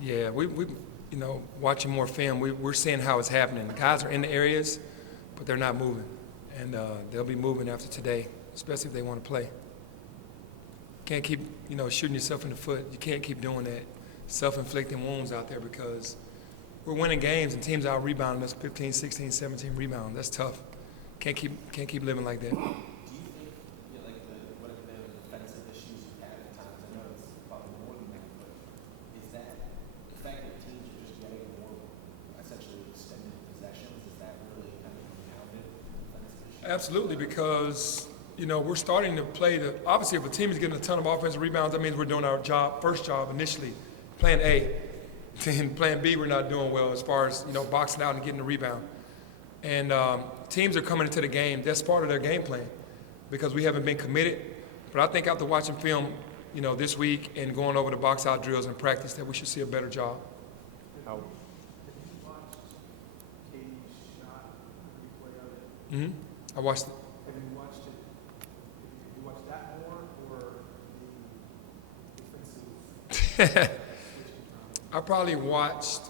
Yeah, watching more film, we're seeing how it's happening. The guys are in the areas, but they're not moving. And they'll be moving after today, especially if they want to play. Can't keep, shooting yourself in the foot. You can't keep doing that, self-inflicting wounds out there because we're winning games and teams out rebounding us 15, 16, 17 rebounds. That's tough. Can't keep living like that. Do you think, what if the defensive issues you've had at times? I know it's probably more than that, but is that the fact that teams are just getting more essentially extended possessions? Is that really kind of compounded defensive issues? Absolutely, because we're starting to play obviously if a team is getting a ton of offensive rebounds, that means we're doing our first job initially, plan A. Then plan B, we're not doing well as far as boxing out and getting the rebound. And teams are coming into the game. That's part of their game plan because we haven't been committed. But I think after watching film, this week and going over the box out drills and practice, that we should see a better job. How? Have you watched Katie's shot replay of it? I watched it. Have you watched it? Have you watched that more or the defensive? I probably watched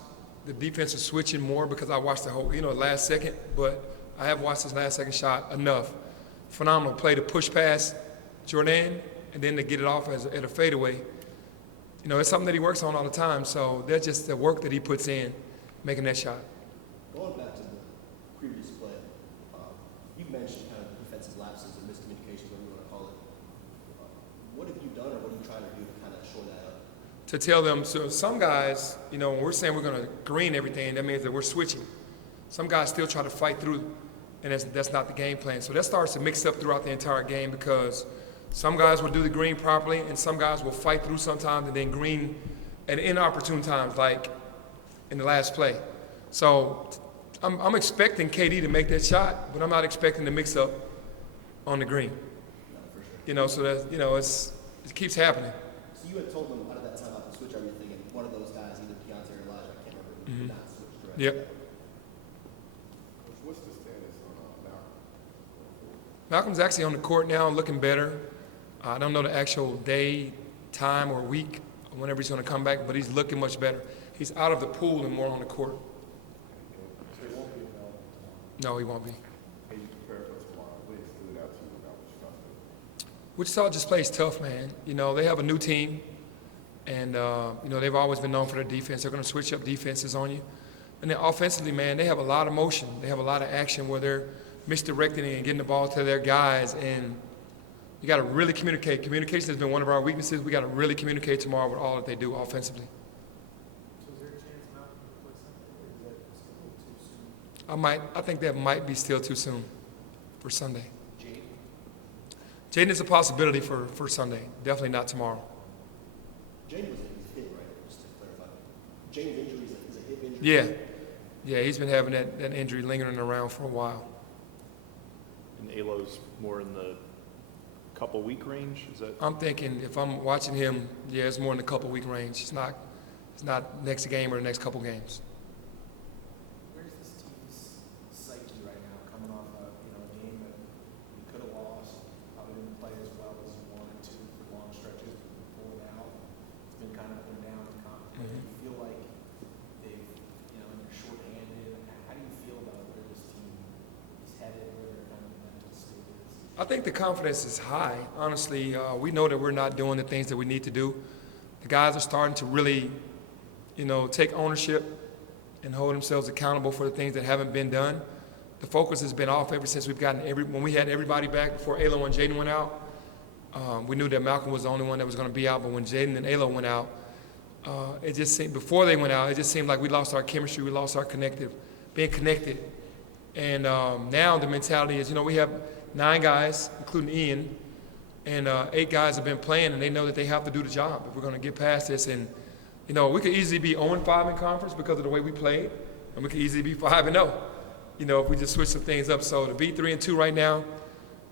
the defensive switching more because I watched the whole, last second, but I have watched his last second shot enough. Phenomenal play to push past Jordan and then to get it off at a fadeaway. It's something that he works on all the time, so that's just the work that he puts in making that shot. Going back to the previous play, you mentioned kind of defensive lapses and miscommunications, whatever you want to call it. What have you done or what are you trying to do to kind of shore that up? To tell them, so some guys, when we're saying we're going to green everything, that means that we're switching. Some guys still try to fight through, and that's not the game plan. So that starts to mix up throughout the entire game because some guys will do the green properly, and some guys will fight through sometimes and then green at inopportune times, like in the last play. So I'm expecting KD to make that shot, but I'm not expecting the mix up on the green. So that it keeps happening. So you had told them out of that time about the switch everything, and one of those guys, either Keontae or Elijah, I can't remember, did not switch directly. Yep. What's the status on Malcolm? Malcolm's actually on the court now, looking better. I don't know the actual day, time, or week, or whenever he's going to come back, but he's looking much better. He's out of the pool and more on the court. So he won't be available tomorrow. No, he won't be. How you prepare for tomorrow? What stood out to you about Wichita? Wichita just plays tough, man. They have a new team, and they've always been known for their defense. They're going to switch up defenses on you. And then offensively, man, they have a lot of motion. They have a lot of action where they're misdirecting and getting the ball to their guys. And you got to really communicate. Communication has been one of our weaknesses. We got to really communicate tomorrow with all that they do offensively. So is there a chance Malcolm will play Sunday, or is that still a little too soon? I think that might be still too soon for Sunday. Jaden? Jaden is a possibility for Sunday. Definitely not tomorrow. Jaden was hit, right? Just to clarify. Jaden's injury is a hip injury? Yeah. Yeah, he's been having that injury lingering around for a while. And Alo's more in the couple-week range? Is that? I'm thinking if I'm watching him, yeah, it's more in the couple-week range. It's not next game or the next couple games. Where's this team's psyche right now, coming off a game that you could have lost, probably didn't play as well as you wanted to for long stretches, but you're pulling out. It's been kind of up and down in confidence. Do you feel like they've, you're shorthanded? How do you feel about where this team is headed, where their kind of mental state is? I think the confidence is high. Honestly, we know that we're not doing the things that we need to do. The guys are starting to really, take ownership and hold themselves accountable for the things that haven't been done. The focus has been off ever since we've gotten when we had everybody back before Alo and Jaden went out. We knew that Malcolm was the only one that was going to be out, but when Jaden and Alo went out, it just seemed, before they went out, it just seemed like we lost our chemistry, we lost our being connected. And now the mentality is, we have 9 guys, including Ian, and 8 guys have been playing, and they know that they have to do the job if we're going to get past this. And, we could easily be 0-5 in conference because of the way we played, and we could easily be 5-0, if we just switch some things up. So to be 3-2 right now,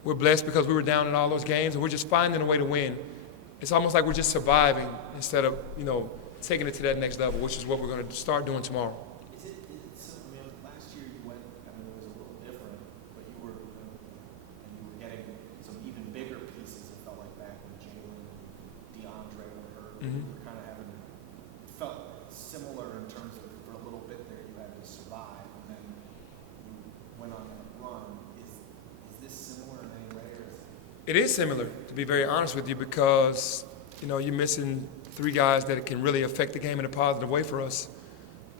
we're blessed because we were down in all those games, and we're just finding a way to win. It's almost like we're just surviving instead of, taking it to that next level, which is what we're going to start doing tomorrow. Last year you went, it was a little different, but you were getting some even bigger pieces, it felt like, back when Jalen, DeAndre were hurt. You were kind of having, it felt It is similar, to be very honest with you, because, you're missing three guys that can really affect the game in a positive way for us.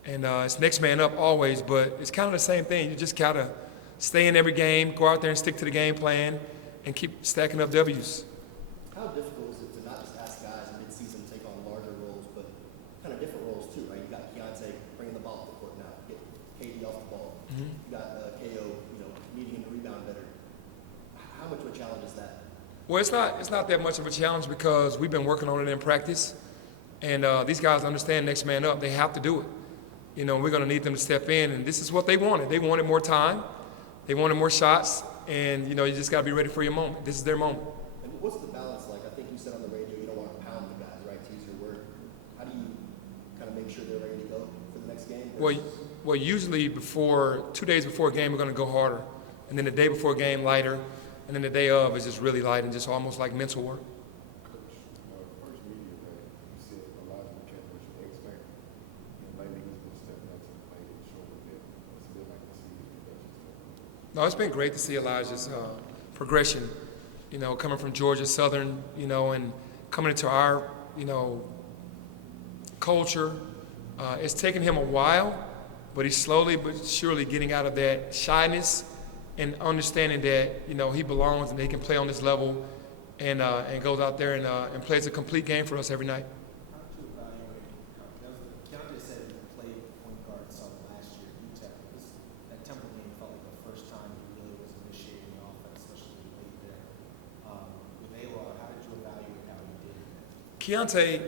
And it's next man up always, but it's kind of the same thing. You just got to stay in every game, go out there and stick to the game plan, and keep stacking up W's. How difficult is it to not just ask guys mid-season to take on larger roles, but kind of different roles too, right? You got Keontae bringing the ball up the court now, get KD off the ball. Mm-hmm. You got KO, needing him to rebound better. How much of a challenge is that? Well, it's not that much of a challenge because we've been working on it in practice, and these guys understand next man up. They have to do it. We're going to need them to step in, and this is what they wanted. They wanted more time. They wanted more shots, and, you just got to be ready for your moment. This is their moment. And what's the balance like? I think you said on the radio you don't want to pound the guys, right, to use your word. How do you kind of make sure they're ready to go for the next game? Well, usually 2 days before a game, we're going to go harder, and then the day before a game, lighter, and then the day of is just really light and just almost like mental work. Coach, first media day, you said a lot of them kept what you expect. And lately he's been stepping up to the plate and showing a bit. What's it been like to see his progression? No, it's been great to see Elijah's progression, coming from Georgia Southern, and coming into our, culture. It's taken him a while, but he's slowly but surely getting out of that shyness and understanding that, he belongs and he can play on this level and goes out there and plays a complete game for us every night. How did you evaluate, Keontae said he played point guard some last year at UTEP. That Temple game felt like the first time he really was initiating the offense, especially late there. With A-Law, how did you evaluate how he did? Keontae,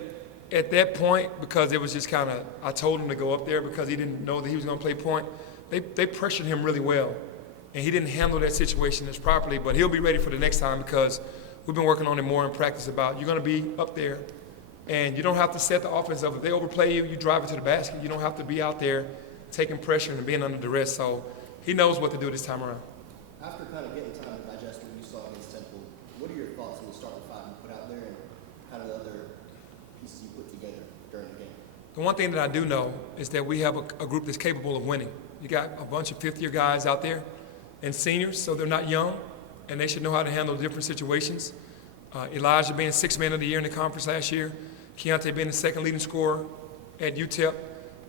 at that point, because it was just kind of, I told him to go up there because he didn't know that he was going to play point, they pressured him really well. And he didn't handle that situation as properly, but he'll be ready for the next time because we've been working on it more in practice about you're going to be up there and you don't have to set the offense up. If they overplay you, you drive it to the basket. You don't have to be out there taking pressure and being under duress. So he knows what to do this time around. After kind of getting time to digest what you saw against Temple, what are your thoughts on the starting five you put out there and kind of the other pieces you put together during the game? The one thing that I do know is that we have a group that's capable of winning. You got a bunch of fifth-year guys out there and seniors, so they're not young, and they should know how to handle different situations. Elijah being sixth man of the year in the conference last year, Keontae being the second leading scorer at UTEP.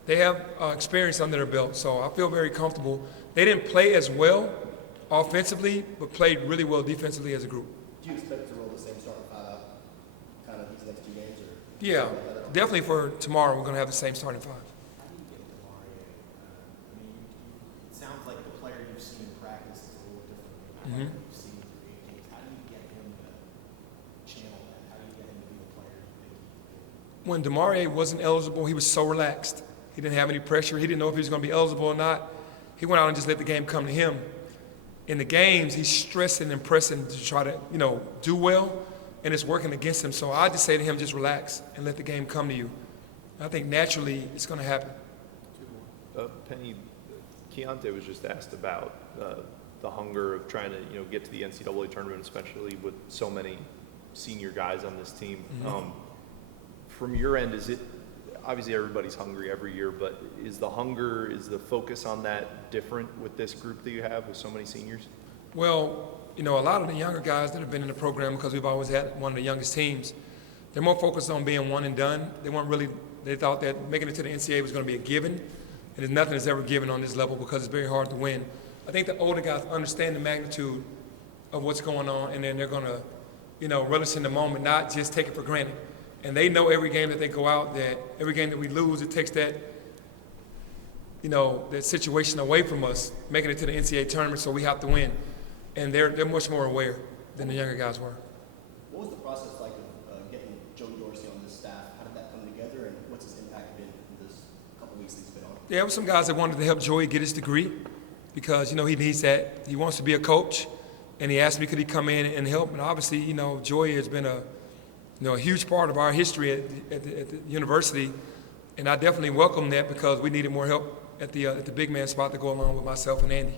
They have experience under their belt, so I feel very comfortable. They didn't play as well offensively, but played really well defensively as a group. Do you expect to roll the same starting five out kind of these next two games? Or Yeah, definitely for tomorrow we're going to have the same starting five. How do you get DeMarie? It sounds like the player you've seen in practice is a little different than Mhm. what you've seen through 8 games. How do you get him to channel that? How do you get him to be the player you think he can be? When DeMarie wasn't eligible, he was so relaxed. He didn't have any pressure. He didn't know if he was going to be eligible or not. He went out and just let the game come to him. In the games, he's stressing and pressing to try to, do well, and it's working against him. So I just say to him, just relax and let the game come to you. I think naturally it's going to happen. Penny, Keontae was just asked about the hunger of trying to, get to the NCAA tournament, especially with so many senior guys on this team. Mm-hmm. From your end, is it, obviously everybody's hungry every year, but is the focus on that different with this group that you have with so many seniors? Well, a lot of the younger guys that have been in the program, because we've always had one of the youngest teams, they're more focused on being one and done. They thought that making it to the NCAA was going to be a given, and there's nothing that's ever given on this level because it's very hard to win. I think the older guys understand the magnitude of what's going on, and then they're going to, relish in the moment, not just take it for granted. And they know every game that they go out, that every game that we lose, it takes that, that situation away from us, making it to the NCAA tournament, so we have to win. And they're much more aware than the younger guys were. What was the process like of getting Joe Dorsey on this staff? How did that come together, and what's his impact been in this couple weeks that he's been on? There were some guys that wanted to help Joey get his degree because, he needs that. He wants to be a coach, and he asked me could he come in and help. And obviously, Joey has been a huge part of our history at the university, and I definitely welcome that because we needed more help at the big man spot to go along with myself and Andy.